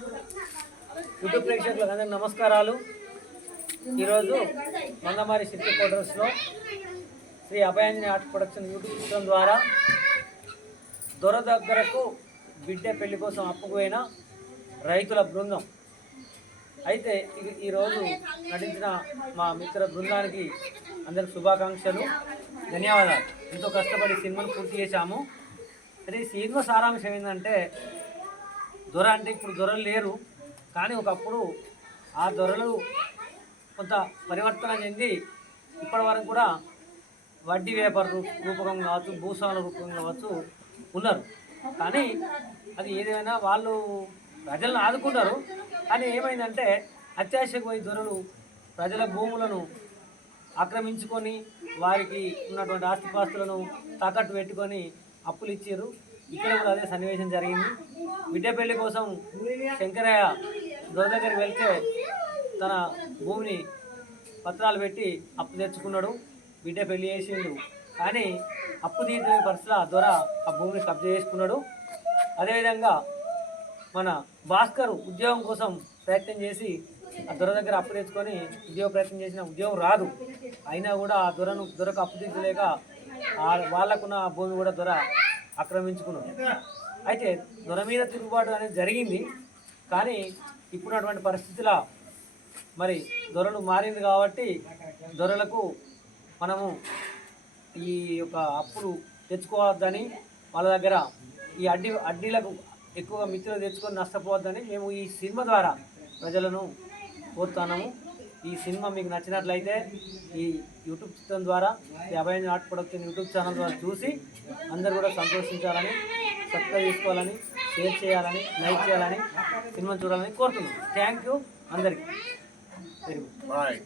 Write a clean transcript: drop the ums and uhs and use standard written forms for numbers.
YouTube ప్రేక్షకులకు అందరికీ నమస్కారాలు. ఈరోజు మందమారి సిటీ క్వార్టర్స్లో Sri Abhayanjaneya art production youtube చిత్రం ద్వారా దొర దగ్గరకు బిడ్డ పెళ్లి కోసం అప్పుకుపోయిన రైతుల బృందం. అయితే ఈరోజు నటించిన మా మిత్ర బృందానికి అందరికి శుభాకాంక్షలు, ధన్యవాదాలు. ఎంతో కష్టపడి సినిమాను పూర్తి చేశాము. అయితే ఈ సినిమా సారాంశం ఏంటంటే, దొర అంటే ఇప్పుడు దొరలు లేరు, కానీ ఒకప్పుడు ఆ దొరలు కొంత పరివర్తన చెంది ఇప్పటి వరకు కూడా వడ్డీ వ్యాపార రూపకం కావచ్చు, భూస్వాముల రూపకం కావచ్చు ఉన్నారు. కానీ అది ఏదైనా వాళ్ళు ప్రజలను ఆదుకుంటారు. కానీ ఏమైందంటే అత్యాశకు పోయి దొరలు ప్రజల భూములను ఆక్రమించుకొని వారికి ఉన్నటువంటి ఆస్తిపాస్తులను తాకట్టు పెట్టుకొని అప్పులు ఇచ్చారు. ఇక్కడ కూడా అదే సన్నివేశం జరిగింది. బిడ్డ పెళ్లి కోసం శంకరయ్య దొర దగ్గరికి వెళ్తే తన భూమిని పత్రాలు పెట్టి అప్పు తెచ్చుకున్నాడు, బిడ్డ పెళ్లి చేసిండు. కానీ అప్పు తీర్చే పరిస్థితిలో దొర ఆ భూమిని కబ్జా చేసుకున్నాడు. అదేవిధంగా మన భాస్కర్ ఉద్యోగం కోసం ప్రయత్నం చేసి ఆ దొర దగ్గర అప్పు తెచ్చుకొని ఉద్యోగ ప్రయత్నం చేసిన ఉద్యోగం రాదు. అయినా కూడా ఆ దొరకు అప్పు తీర్చలేక వాళ్ళకున్న భూమి కూడా దొర ఆక్రమించుకున్నాడు. అయితే దొర మీద తిరుగుబాటు అనేది జరిగింది. కానీ ఇప్పుడున్నటువంటి పరిస్థితుల మరి దొరలు మారింది కాబట్టి దొరలకు మనము ఈ యొక్క అప్పులు తెచ్చుకోవద్దని, వాళ్ళ దగ్గర ఈ అడ్డీలకు ఎక్కువగా మిత్రులు తెచ్చుకొని నష్టపోవద్దని మేము ఈ సినిమా ద్వారా ప్రజలను కోరుతున్నాము. ఈ సినిమా మీకు నచ్చినట్లయితే ఈ యూట్యూబ్ చిత్రం ద్వారా, ఈ Abhayanjaneya art production YouTube channel ద్వారా చూసి అందరూ కూడా సంతోషించాలని, సబ్స్క్రైబ్ చేసుకోవాలని, షేర్ చేయాలని, లైక్ చేయాలని, సినిమా చూడాలని కోరుతున్నాం. థ్యాంక్ యూ అందరికీ. Very good. బాయ్.